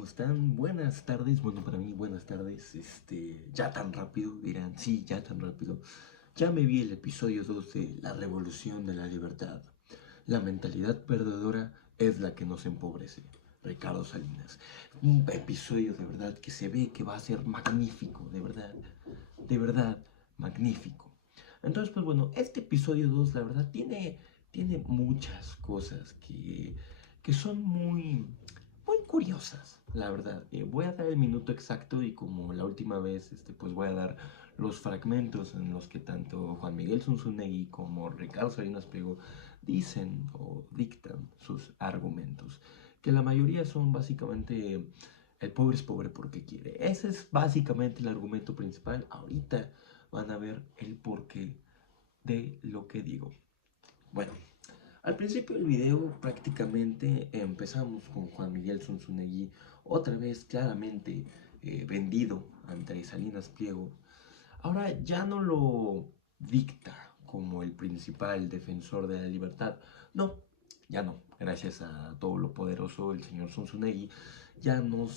¿Cómo están? Buenas tardes. Bueno, para mí, buenas tardes. Ya tan rápido, dirán, sí, ya tan rápido. Ya me vi el episodio 2 de La Revolución de la Libertad. La mentalidad perdedora es la que nos empobrece. Ricardo Salinas. Un episodio de verdad que se ve que va a ser magnífico, de verdad, magnífico. Entonces, pues bueno, este episodio 2 la verdad, tiene muchas cosas que son muy curiosas, la verdad. Voy a dar el minuto exacto y como la última vez, pues voy a dar los fragmentos en los que tanto Juan Miguel Zunzunegui como Ricardo Salinas Pliego dicen o dictan sus argumentos, que la mayoría son básicamente el pobre es pobre porque quiere. Ese es básicamente el argumento principal. Ahorita van a ver el porqué de lo que digo. Bueno, al principio del video prácticamente empezamos con Juan Miguel Zunzunegui, otra vez claramente vendido ante Salinas Pliego. Ahora ya no lo dicta como el principal defensor de la libertad. No, ya no. Gracias a todo lo poderoso el señor Zunzunegui, ya no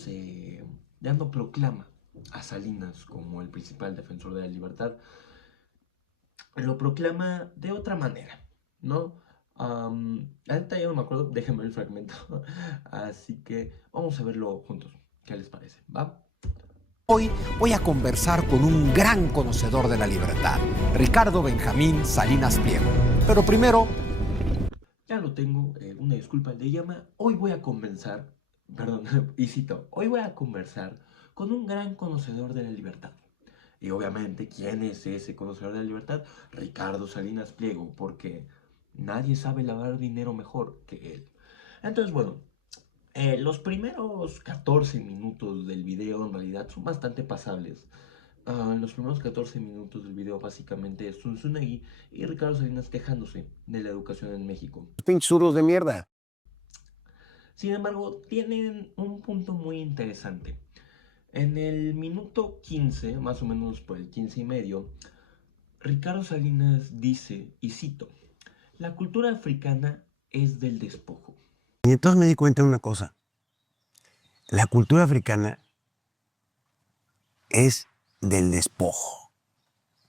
proclama a Salinas como el principal defensor de la libertad, lo proclama de otra manera, ¿no? Ahorita ya no me acuerdo, déjenme ver el fragmento. Así que vamos a verlo juntos. ¿Qué les parece? ¿Va? Hoy voy a conversar con un gran conocedor de la libertad, Ricardo Benjamín Salinas Pliego. Pero primero, Ya lo tengo, una disculpa, le llama. Hoy voy a conversar, perdón, y cito, hoy voy a conversar con un gran conocedor de la libertad. Y obviamente, ¿quién es ese conocedor de la libertad? Ricardo Salinas Pliego, porque nadie sabe lavar dinero mejor que él. Entonces, bueno, los primeros 14 minutos del video en realidad son bastante pasables. Los primeros 14 minutos del video básicamente es Zunzunegui y Ricardo Salinas quejándose de la educación en México. pinches zurdos de mierda. Sin embargo, tienen un punto muy interesante. En el minuto 15, más o menos por el 15 y medio, Ricardo Salinas dice, y cito, la cultura africana es del despojo. Y entonces me di cuenta de una cosa. La cultura africana es del despojo.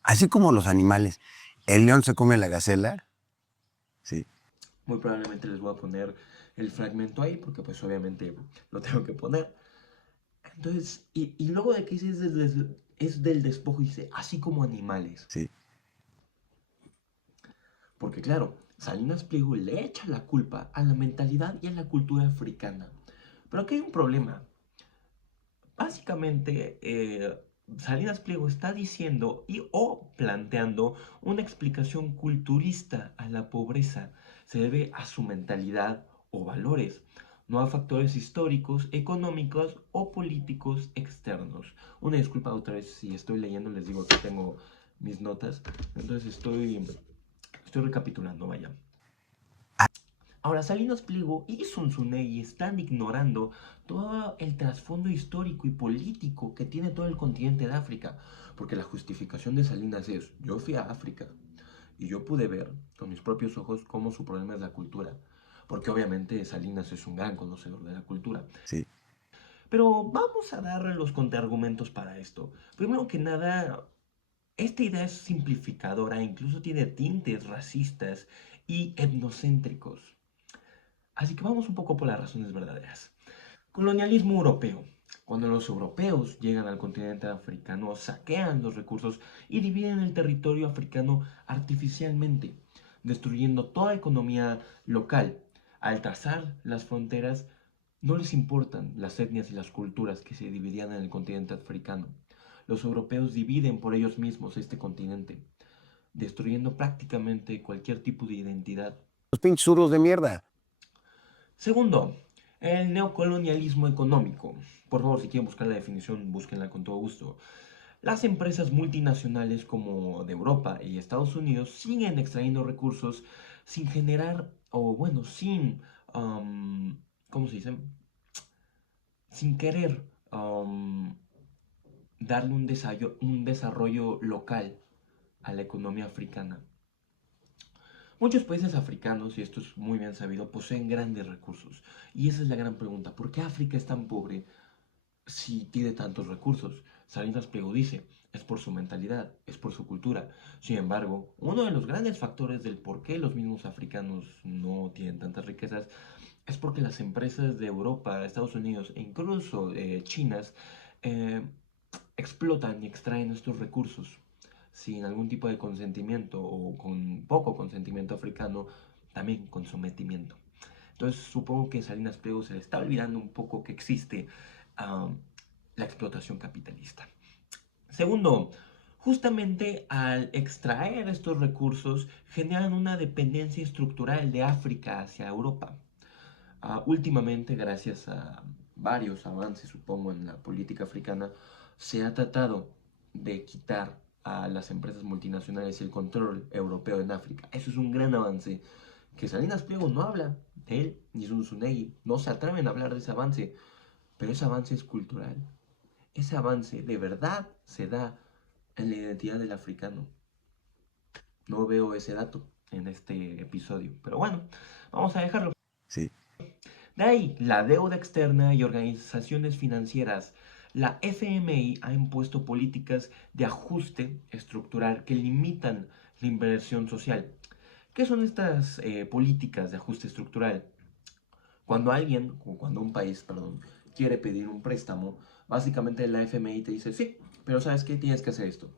Así como los animales. El león se come la gacela. Sí. Muy probablemente les voy a poner el fragmento ahí, porque pues obviamente lo tengo que poner. Entonces, y luego de que dice es del despojo, dice, así como animales. Sí. Porque claro, Salinas Pliego le echa la culpa a la mentalidad y a la cultura africana. Pero aquí hay un problema. Básicamente, Salinas Pliego está diciendo y o planteando una explicación culturista a la pobreza. Se debe a su mentalidad o valores, no a factores históricos, económicos o políticos externos. Una disculpa otra vez si estoy leyendo, les digo que tengo mis notas, entonces estoy recapitulando, vaya. Ahora, Salinas Pliego y Zunzunegui están ignorando todo el trasfondo histórico y político que tiene todo el continente de África, porque la justificación de Salinas es, yo fui a África y yo pude ver con mis propios ojos cómo su problema es la cultura, porque obviamente Salinas es un gran conocedor de la cultura. Sí. Pero vamos a darle los contraargumentos para esto. Primero que nada, esta idea es simplificadora, incluso tiene tintes racistas y etnocéntricos. Así que vamos un poco por las razones verdaderas. Colonialismo europeo. Cuando los europeos llegan al continente africano, saquean los recursos y dividen el territorio africano artificialmente, destruyendo toda economía local. Al trazar las fronteras, no les importan las etnias y las culturas que se dividían en el continente africano. Los europeos dividen por ellos mismos este continente, destruyendo prácticamente cualquier tipo de identidad. Los pinches zurdos de mierda. Segundo, el neocolonialismo económico. Por favor, si quieren buscar la definición, búsquenla con todo gusto. Las empresas multinacionales como de Europa y Estados Unidos siguen extrayendo recursos sin generar, o bueno, ¿cómo se dice? Sin querer darle un desarrollo local a la economía africana. Muchos países africanos, y esto es muy bien sabido, poseen grandes recursos. Y esa es la gran pregunta. ¿Por qué África es tan pobre si tiene tantos recursos? Salinas Pliego dice, es por su mentalidad, es por su cultura. Sin embargo, uno de los grandes factores del por qué los mismos africanos no tienen tantas riquezas es porque las empresas de Europa, Estados Unidos e incluso chinas eh, explotan y extraen estos recursos sin algún tipo de consentimiento o con poco consentimiento africano, también con sometimiento. Entonces supongo que Salinas Pliego se le está olvidando un poco que existe um, la explotación capitalista. Segundo, justamente al extraer estos recursos generan una dependencia estructural de África hacia Europa. Últimamente, gracias a varios avances, supongo, en la política africana, se ha tratado de quitar a las empresas multinacionales el control europeo en África. Eso es un gran avance que Salinas Pliego no habla de él, ni Zunzunegui, no se atreven a hablar de ese avance, pero ese avance es cultural. Ese avance de verdad se da en la identidad del africano. No veo ese dato en este episodio, pero bueno, vamos a dejarlo. Sí. De ahí, la deuda externa y organizaciones financieras. La FMI ha impuesto políticas de ajuste estructural que limitan la inversión social. ¿Qué son estas políticas de ajuste estructural? Cuando alguien, o cuando un país, perdón, quiere pedir un préstamo, básicamente la FMI te dice, sí, pero ¿sabes qué? Tienes que hacer esto.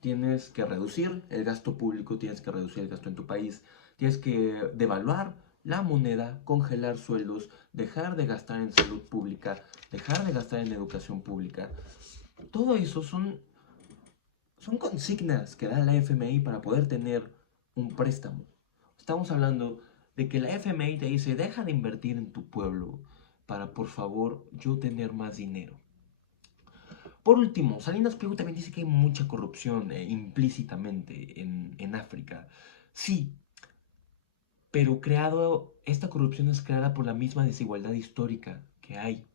Tienes que reducir el gasto público, tienes que reducir el gasto en tu país, tienes que devaluar la moneda, congelar sueldos, dejar de gastar en salud pública, dejar de gastar en educación pública. Todo eso son consignas que da la FMI para poder tener un préstamo. Estamos hablando de que la FMI te dice, deja de invertir en tu pueblo para, por favor, yo tener más dinero. Por último, Salinas Pliego también dice que hay mucha corrupción implícitamente en África. Sí, pero esta corrupción es creada por la misma desigualdad histórica que hay.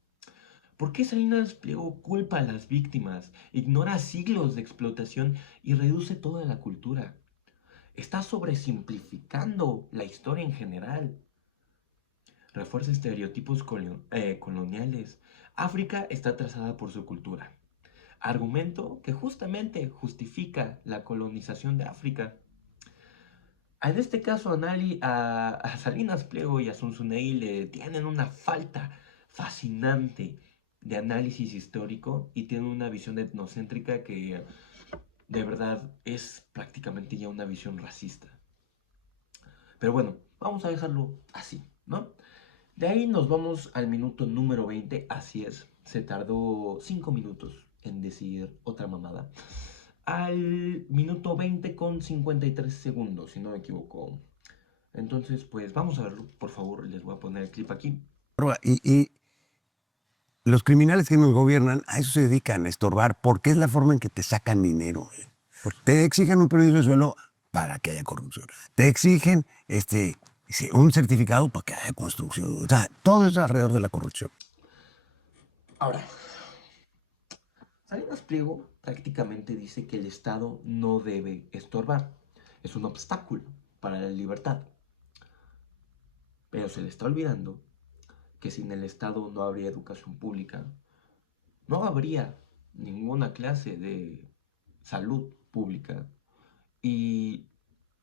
¿Por qué Salinas Pliego culpa a las víctimas, ignora siglos de explotación y reduce toda la cultura? Está sobresimplificando la historia en general. Refuerza estereotipos coloniales. África está trazada por su cultura. Argumento que justamente justifica la colonización de África. En este caso, a Salinas Pliego y a Zunzunegui le tienen una falta fascinante de análisis histórico y tienen una visión etnocéntrica que de verdad es prácticamente ya una visión racista. Pero bueno, vamos a dejarlo así, ¿no? De ahí nos vamos al minuto número 20, así es, se tardó 5 minutos en decir otra mamada. Al minuto 20 con 53 segundos, si no me equivoco. Entonces, pues vamos a verlo, por favor, les voy a poner el clip aquí. Y los criminales que nos gobiernan a eso se dedican, a estorbar, porque es la forma en que te sacan dinero. Porque te exigen un permiso de suelo para que haya corrupción. Te exigen un certificado para que haya construcción. O sea, todo es alrededor de la corrupción. Ahora, Salinas Pliego prácticamente dice que el Estado no debe estorbar. Es un obstáculo para la libertad. Pero se le está olvidando que sin el Estado no habría educación pública, no habría ninguna clase de salud pública y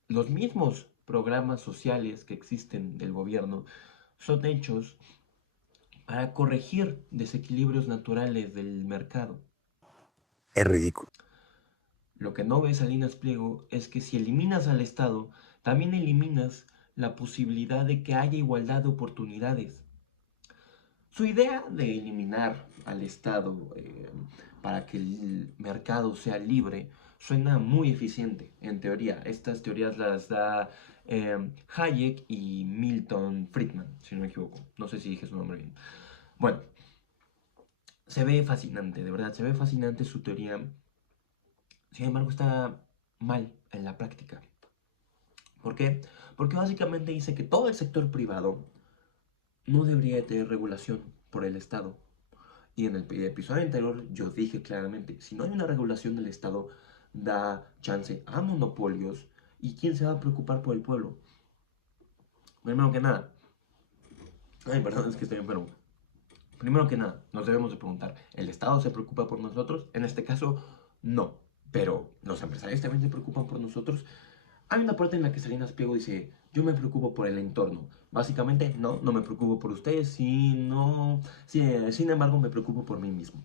los mismos programas sociales que existen del gobierno son hechos para corregir desequilibrios naturales del mercado. Es ridículo. Lo que no ve Salinas Pliego es que si eliminas al Estado, también eliminas la posibilidad de que haya igualdad de oportunidades. Su idea de eliminar al Estado para que el mercado sea libre suena muy eficiente en teoría. Estas teorías las da Hayek y Milton Friedman, si no me equivoco. No sé si dije su nombre bien. Bueno, se ve fascinante, de verdad, se ve fascinante su teoría. Sin embargo, está mal en la práctica. ¿Por qué? Porque básicamente dice que todo el sector privado no debería tener regulación por el Estado. Y en el episodio anterior yo dije claramente, si no hay una regulación del Estado, da chance a monopolios. ¿Y quién se va a preocupar por el pueblo? Primero que nada. Ay, perdón, es que estoy enfermo. Primero que nada, nos debemos de preguntar, ¿el Estado se preocupa por nosotros? En este caso, no. Pero los empresarios también se preocupan por nosotros. Hay una parte en la que Salinas Pliego dice, yo me preocupo por el entorno. Básicamente, no me preocupo por ustedes, sin embargo, me preocupo por mí mismo.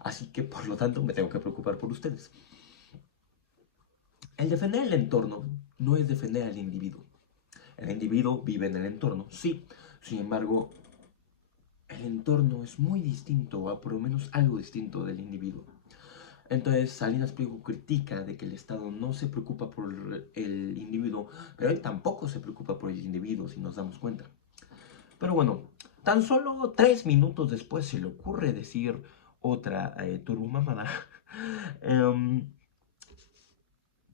Así que, por lo tanto, me tengo que preocupar por ustedes. El defender el entorno no es defender al individuo. El individuo vive en el entorno, sí. Sin embargo, el entorno es muy distinto, o por lo menos algo distinto del individuo. Entonces Salinas Pliego critica de que el Estado no se preocupa por el individuo, pero él tampoco se preocupa por el individuo, si nos damos cuenta. Pero bueno, tan solo 3 minutos después se le ocurre decir otra turbomamada.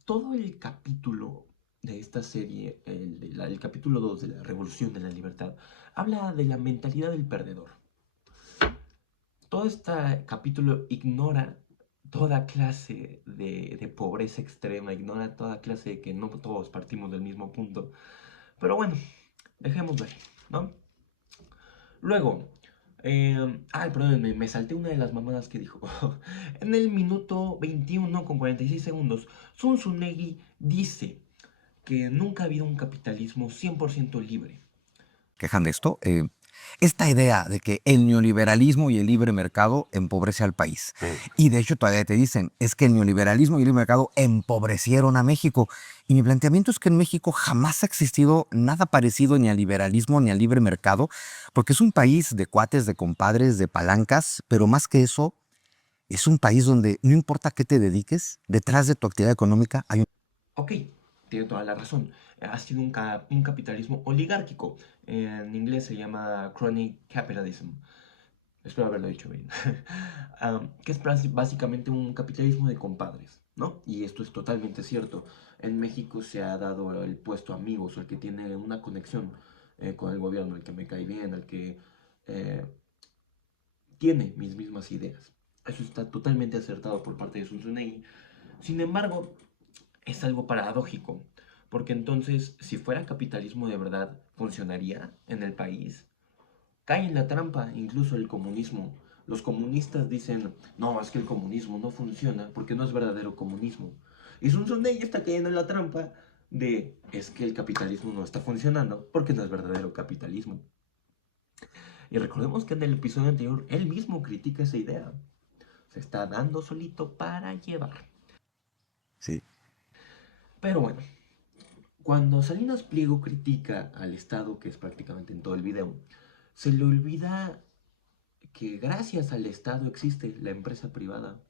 Todo el capítulo de esta serie, el capítulo 2 de la Revolución de la Libertad, habla de la mentalidad del perdedor. Todo este capítulo ignora toda clase de pobreza extrema, ignora toda clase de que no todos partimos del mismo punto. Pero bueno, dejémoslo ahí, ¿no? Luego, perdón, me salté una de las mamadas que dijo. En el minuto 21 con 46 segundos, Sun Tsunegi dice que nunca ha habido un capitalismo 100% libre. Quejan de esto. Esta idea de que el neoliberalismo y el libre mercado empobrece al país. Y de hecho todavía te dicen, es que el neoliberalismo y el libre mercado empobrecieron a México. Y mi planteamiento es que en México jamás ha existido nada parecido ni al liberalismo ni al libre mercado, porque es un país de cuates, de compadres, de palancas, pero más que eso, es un país donde no importa qué te dediques, detrás de tu actividad económica hay un... Ok, tiene toda la razón. Ha sido un capitalismo oligárquico. En inglés se llama crony capitalism. Espero haberlo dicho bien. Que es básicamente un capitalismo de compadres, ¿no? Y esto es totalmente cierto. En México se ha dado el puesto amigos, o el que tiene una conexión con el gobierno, el que me cae bien, el que eh, tiene mis mismas ideas. Eso está totalmente acertado por parte de Sun Tsunei. Sin embargo, es algo paradójico, porque entonces, si fuera capitalismo de verdad, ¿funcionaría en el país? Cae en la trampa incluso el comunismo. Los comunistas dicen, no, es que el comunismo no funciona porque no es verdadero comunismo. Y Sun Tzu está cayendo en la trampa de, es que el capitalismo no está funcionando porque no es verdadero capitalismo. Y recordemos que en el episodio anterior él mismo critica esa idea. Se está dando solito para llevar. Sí. Pero bueno, cuando Salinas Pliego critica al Estado, que es prácticamente en todo el video, se le olvida que gracias al Estado existe la empresa privada.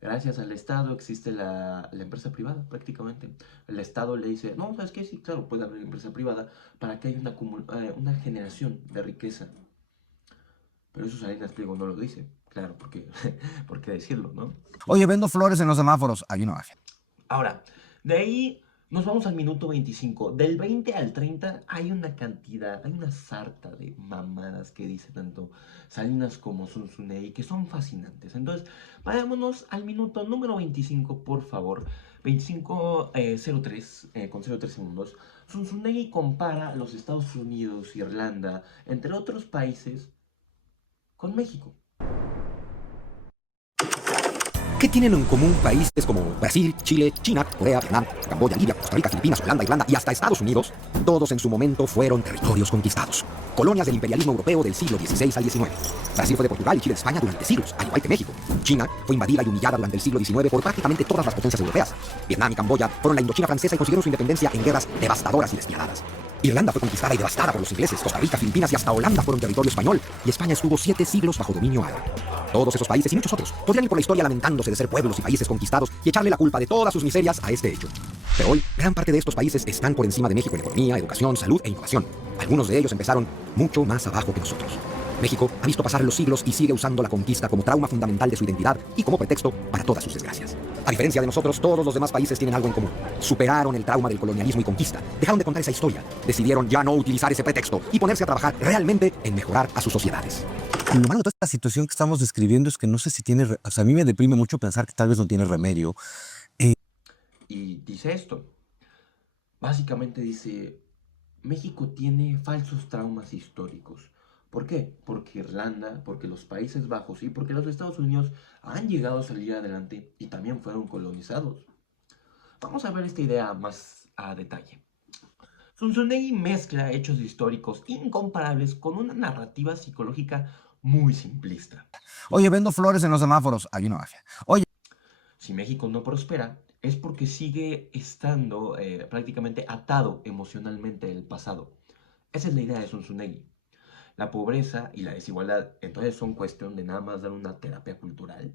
Gracias al Estado existe la empresa privada, prácticamente. El Estado le dice, no, ¿sabes qué? Sí, claro, puede haber empresa privada para que haya una generación de riqueza. Pero eso Salinas Pliego no lo dice, claro, porque, ¿por qué decirlo, no? Oye, vendo flores en los semáforos. Hay una mafia. Ahora, de ahí nos vamos al minuto 25. Del 20 al 30 hay una cantidad, hay una sarta de mamadas que dice tanto Salinas como Sun Tsunei que son fascinantes. Entonces, vayámonos al minuto número 25, por favor. 25:03 con 03 segundos. Sun Tsunei compara los Estados Unidos, Irlanda, entre otros países, con México. ¿Qué tienen en común países como Brasil, Chile, China, Corea, Vietnam, Camboya, Libia, Costa Rica, Filipinas, Holanda, Irlanda y hasta Estados Unidos? Todos en su momento fueron territorios conquistados, colonias del imperialismo europeo del siglo XVI al XIX. Brasil fue de Portugal y Chile de España durante siglos, al igual que México. China fue invadida y humillada durante el siglo XIX por prácticamente todas las potencias europeas. Vietnam y Camboya fueron la Indochina francesa y consiguieron su independencia en guerras devastadoras y despiadadas. Irlanda fue conquistada y devastada por los ingleses, Costa Rica, Filipinas y hasta Holanda fueron territorio español, y España estuvo 7 siglos bajo dominio árabe. Todos esos países y muchos otros podrían ir por la historia lamentándose de ser pueblos y países conquistados y echarle la culpa de todas sus miserias a este hecho. Pero hoy, gran parte de estos países están por encima de México en economía, educación, salud e innovación. Algunos de ellos empezaron mucho más abajo que nosotros. México ha visto pasar los siglos y sigue usando la conquista como trauma fundamental de su identidad y como pretexto para todas sus desgracias. A diferencia de nosotros, todos los demás países tienen algo en común. Superaron el trauma del colonialismo y conquista, dejaron de contar esa historia, decidieron ya no utilizar ese pretexto y ponerse a trabajar realmente en mejorar a sus sociedades. Lo malo de toda esta situación que estamos describiendo es que no sé si tiene... O sea, a mí me deprime mucho pensar que tal vez no tiene remedio. Y dice esto. Básicamente dice, México tiene falsos traumas históricos. ¿Por qué? Porque Irlanda, porque los Países Bajos y porque los Estados Unidos han llegado a salir adelante y también fueron colonizados. Vamos a ver esta idea más a detalle. Zunzunegui mezcla hechos históricos incomparables con una narrativa psicológica muy simplista. Oye, vendo flores en los semáforos. Hay una mafia. Oye, Si México no prospera, es porque sigue estando prácticamente atado emocionalmente al pasado. Esa es la idea de Zunzunegui. La pobreza y la desigualdad entonces son cuestión de nada más dar una terapia cultural.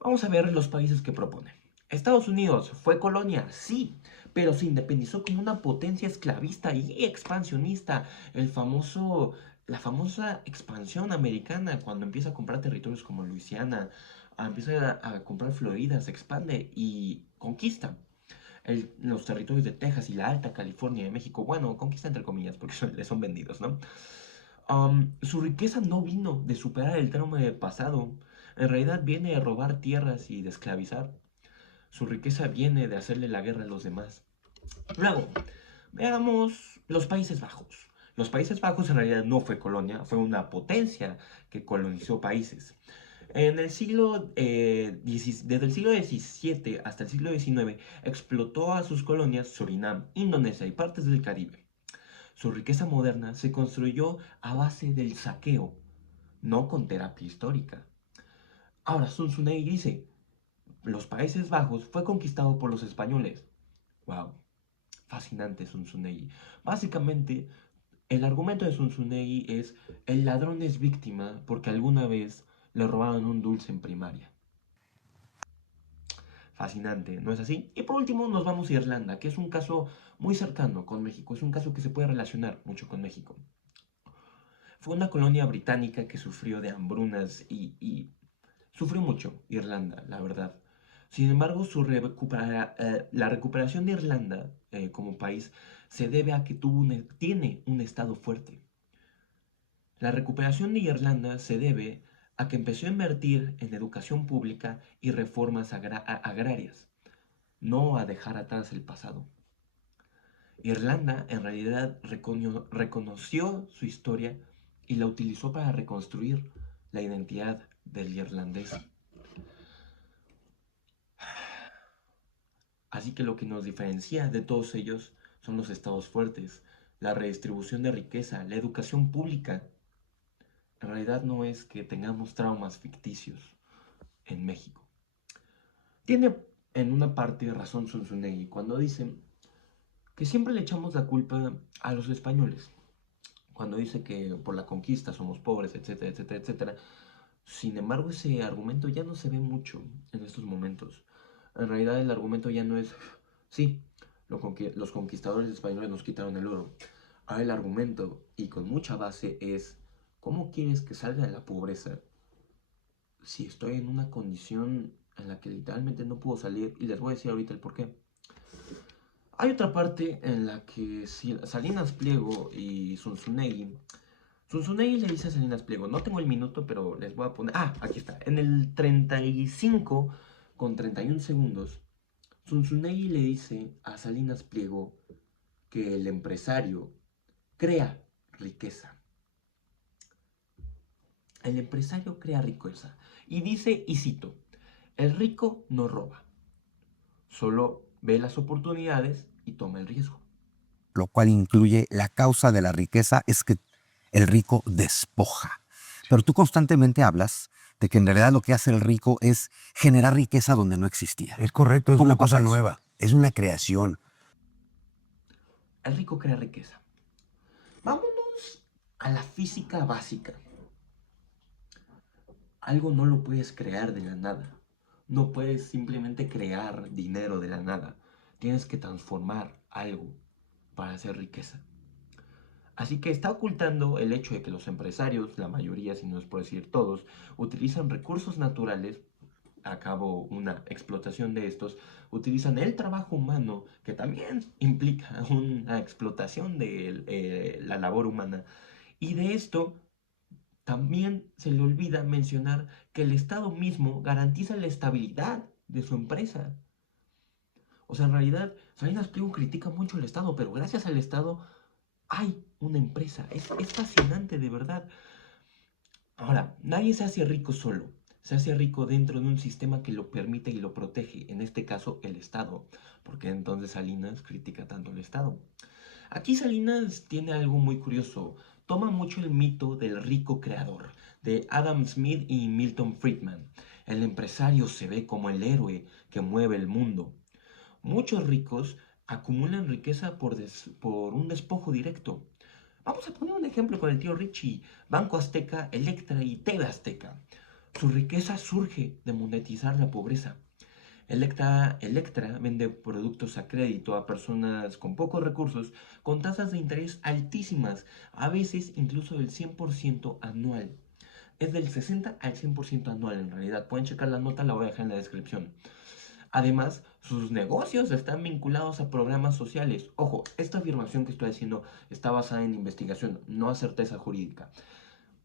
Vamos a ver los países que propone. Estados Unidos fue colonia, sí, pero se independizó como una potencia esclavista y expansionista. La famosa expansión americana, cuando empieza a comprar territorios como Luisiana, empieza a comprar Florida, se expande y conquista los territorios de Texas y la Alta California de México. Bueno, conquista entre comillas, porque le son vendidos, ¿no? Su riqueza no vino de superar el trauma del pasado. En realidad viene de robar tierras y de esclavizar. Su riqueza viene de hacerle la guerra a los demás. Luego, veamos los Países Bajos. Los Países Bajos en realidad no fue colonia, fue una potencia que colonizó países. En el siglo, desde el siglo XVII hasta el siglo XIX, explotó a sus colonias Surinam, Indonesia y partes del Caribe. Su riqueza moderna se construyó a base del saqueo, no con terapia histórica. Ahora, Sun Tzu dice, los Países Bajos fue conquistado por los españoles. Wow, fascinante Sun Tzu. Básicamente, el argumento de Sun Tzu es, el ladrón es víctima porque alguna vez le robaron un dulce en primaria. Fascinante, ¿no es así? Y por último nos vamos a Irlanda, que es un caso muy cercano con México, es un caso que se puede relacionar mucho con México. Fue una colonia británica que sufrió de hambrunas y sufrió mucho Irlanda, la verdad. Sin embargo, la recuperación de Irlanda como país se debe a que tiene un estado fuerte. La recuperación de Irlanda se debe a que empezó a invertir en educación pública y reformas agrarias, no a dejar atrás el pasado. Irlanda en realidad reconoció su historia y la utilizó para reconstruir la identidad del irlandés. Así que lo que nos diferencia de todos ellos son los estados fuertes, la redistribución de riqueza, la educación pública. En realidad no es que tengamos traumas ficticios en México. Tiene en una parte razón Zunzunegui cuando dice que siempre le echamos la culpa a los españoles. Cuando dice que por la conquista somos pobres, etcétera, etcétera, etcétera. Sin embargo, ese argumento ya no se ve mucho en estos momentos. En realidad el argumento ya no es, sí, los conquistadores españoles nos quitaron el oro. Ahora el argumento, y con mucha base, es, ¿cómo quieres que salga de la pobreza si estoy en una condición en la que literalmente no puedo salir? Y les voy a decir ahorita el por qué. Hay otra parte en la que Salinas Pliego y Zunzunegui le dice a Salinas Pliego, no tengo el minuto, pero les voy a poner... Ah, aquí está. En el 35 con 31 segundos, Zunzunegui le dice a Salinas Pliego que el empresario crea riqueza. El empresario crea riqueza. Y dice, y cito, el rico no roba, solo ve las oportunidades y toma el riesgo. lo cual incluye la causa de la riqueza es que el rico despoja. Pero tú constantemente hablas de que en realidad lo que hace el rico es generar riqueza donde no existía. Es correcto, es ¿Cómo una cosa pasa eso? nueva. Es una creación. El rico crea riqueza. Vámonos a la física básica. Algo no lo puedes crear de la nada. No puedes simplemente crear dinero de la nada. Tienes que transformar algo para hacer riqueza. Así que está ocultando el hecho de que los empresarios, la mayoría, si no es por decir todos, utilizan recursos naturales, a cabo una explotación de estos, utilizan el trabajo humano, que también implica una explotación de la labor humana, y de esto también se le olvida mencionar que el Estado mismo garantiza la estabilidad de su empresa. O sea, en realidad, Salinas Pliego critica mucho al Estado, pero gracias al Estado hay una empresa. Es fascinante, de verdad. Ahora, nadie se hace rico solo. Se hace rico dentro de un sistema que lo permite y lo protege, en este caso el Estado. Porque entonces Salinas critica tanto al Estado. Aquí Salinas tiene algo muy curioso. Toma mucho el mito del rico creador, de Adam Smith y Milton Friedman. El empresario se ve como el héroe que mueve el mundo. Muchos ricos acumulan riqueza por un despojo directo. Vamos a poner un ejemplo con el tío Richie, Banco Azteca, Electra y TV Azteca. Su riqueza surge de monetizar la pobreza. Electra vende productos a crédito a personas con pocos recursos con tasas de interés altísimas, a veces incluso del 100% anual. Es del 60 al 100% anual en realidad. Pueden checar la nota, la voy a dejar en la descripción. Además, sus negocios están vinculados a programas sociales. Ojo, esta afirmación que estoy haciendo está basada en investigación, no a certeza jurídica.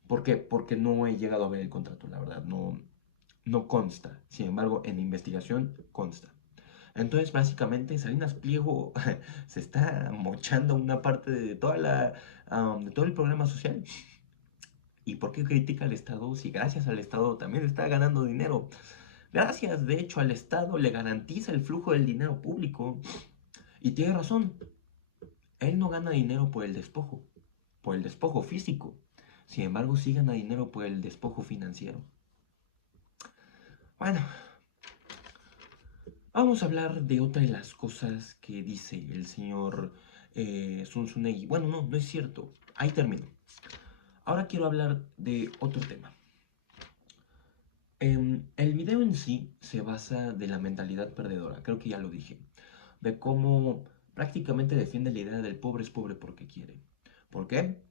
¿Por qué? Porque no he llegado a ver el contrato, la verdad, no consta. Sin embargo, en investigación consta. Entonces, básicamente, Salinas Pliego se está mochando una parte de de todo el programa social. ¿Y por qué critica al Estado si gracias al Estado también está ganando dinero? Gracias, de hecho, al Estado le garantiza el flujo del dinero público. Y tiene razón, él no gana dinero por el despojo físico. Sin embargo, sí gana dinero por el despojo financiero. Bueno, vamos a hablar de otra de las cosas que dice el señor Zunzunegui. Bueno, no es cierto. Ahí termino. Ahora quiero hablar de otro tema. El video en sí se basa de la mentalidad perdedora, creo que ya lo dije, de cómo prácticamente defiende la idea del pobre es pobre porque quiere. ¿Por qué?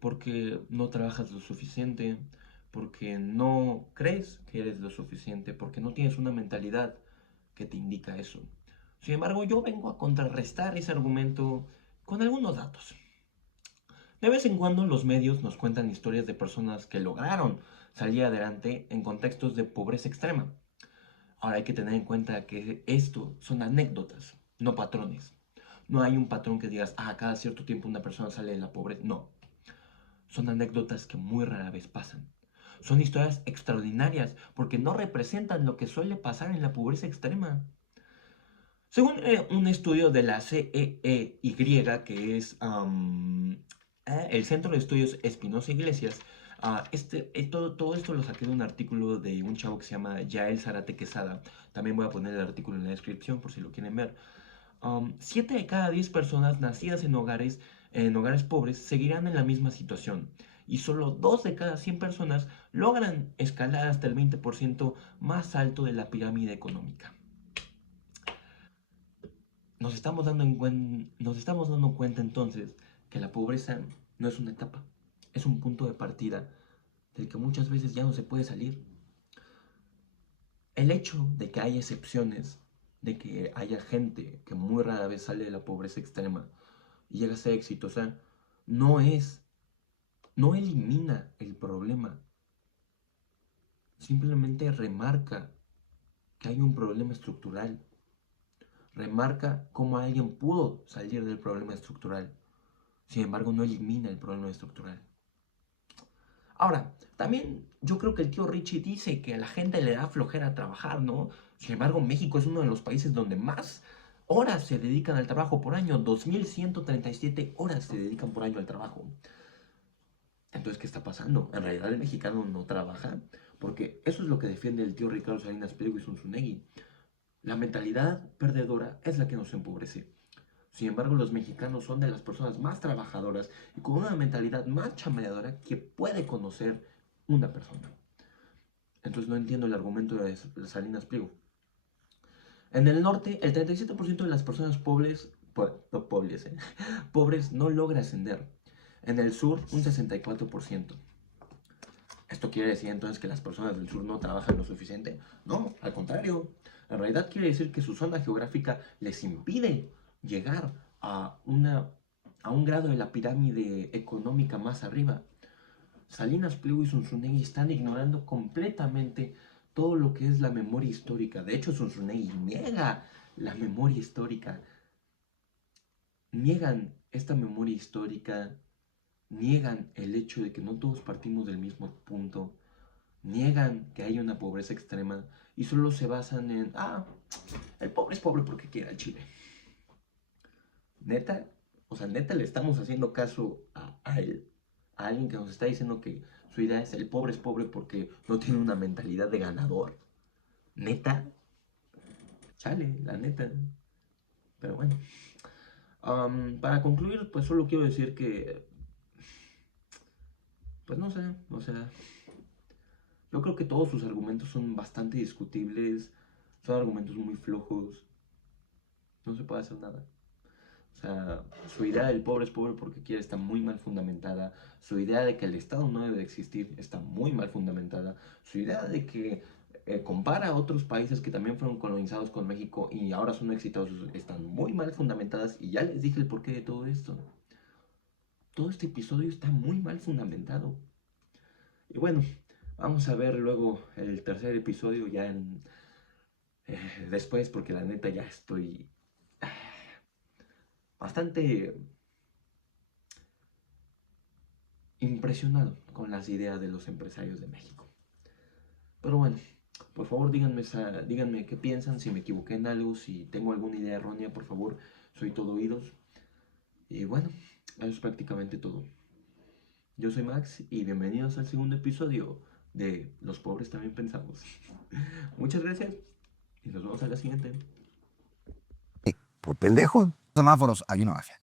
Porque no trabajas lo suficiente, porque no crees que eres lo suficiente, porque no tienes una mentalidad que te indica eso. Sin embargo, yo vengo a contrarrestar ese argumento con algunos datos. De vez en cuando los medios nos cuentan historias de personas que lograron salir adelante en contextos de pobreza extrema. Ahora hay que tener en cuenta que esto son anécdotas, no patrones. No hay un patrón que digas, cada cierto tiempo una persona sale de la pobreza. No, son anécdotas que muy rara vez pasan. Son historias extraordinarias porque no representan lo que suele pasar en la pobreza extrema. Según un estudio de la CEEY, que es el Centro de Estudios Espinosa Iglesias, todo esto lo saqué de un artículo de un chavo que se llama Yael Zárate Quesada. También voy a poner el artículo en la descripción por si lo quieren ver. 7 de cada 10 personas nacidas en hogares pobres seguirán en la misma situación. Y solo 2 de cada 100 personas logran escalar hasta el 20% más alto de la pirámide económica. Nos estamos dando cuenta entonces que la pobreza no es una etapa, es un punto de partida del que muchas veces ya no se puede salir. El hecho de que haya excepciones, de que haya gente que muy rara vez sale de la pobreza extrema y llega a ser exitosa, no elimina el problema, simplemente remarca que hay un problema estructural. Remarca cómo alguien pudo salir del problema estructural. Sin embargo, no elimina el problema estructural. Ahora, también yo creo que el tío Richie dice que a la gente le da flojera trabajar, ¿no? Sin embargo, México es uno de los países donde más horas se dedican al trabajo por año. 2.137 horas se dedican por año al trabajo. Entonces, ¿qué está pasando? En realidad el mexicano no trabaja, porque eso es lo que defiende el tío Ricardo Salinas Pliego y Zunzunegui. La mentalidad perdedora es la que nos empobrece. Sin embargo, los mexicanos son de las personas más trabajadoras y con una mentalidad más chambeadora que puede conocer una persona. Entonces no entiendo el argumento de Salinas Pliego. En el norte, el 37% de las personas pobres no logra ascender. En el sur, un 64%. ¿Esto quiere decir entonces que las personas del sur no trabajan lo suficiente? No, al contrario. En realidad quiere decir que su zona geográfica les impide llegar a un grado de la pirámide económica más arriba. Salinas Pliego y Zunzunegui están ignorando completamente todo lo que es la memoria histórica. De hecho, Zunzunegui niega la memoria histórica. Niegan esta memoria histórica niegan el hecho de que no todos partimos del mismo punto, niegan que hay una pobreza extrema y solo se basan en, el pobre es pobre porque quiere al Chile. Neta, o sea, neta le estamos haciendo caso a él, a alguien que nos está diciendo que su idea es el pobre es pobre porque no tiene una mentalidad de ganador. Neta, chale, la neta. Pero bueno, para concluir, pues solo quiero decir que, pues no sé, o sea, yo creo que todos sus argumentos son bastante discutibles, son argumentos muy flojos, no se puede hacer nada. O sea, su idea del pobre es pobre porque quiere está muy mal fundamentada. Su idea de que el Estado no debe de existir está muy mal fundamentada. Su idea de que compara a otros países que también fueron colonizados con México y ahora son exitosos están muy mal fundamentadas. Y ya les dije el porqué de todo esto. Todo este episodio está muy mal fundamentado. Y bueno, vamos a ver luego el tercer episodio ya después porque la neta ya estoy bastante impresionado con las ideas de los empresarios de México. Pero bueno, por favor díganme qué piensan, si me equivoqué en algo, si tengo alguna idea errónea, por favor, soy todo oídos. Y bueno, eso es prácticamente todo. Yo soy Max y bienvenidos al segundo episodio de Los pobres también pensamos. Muchas gracias y nos vemos a la siguiente. Por pendejo. Semáforos, hay una mafia.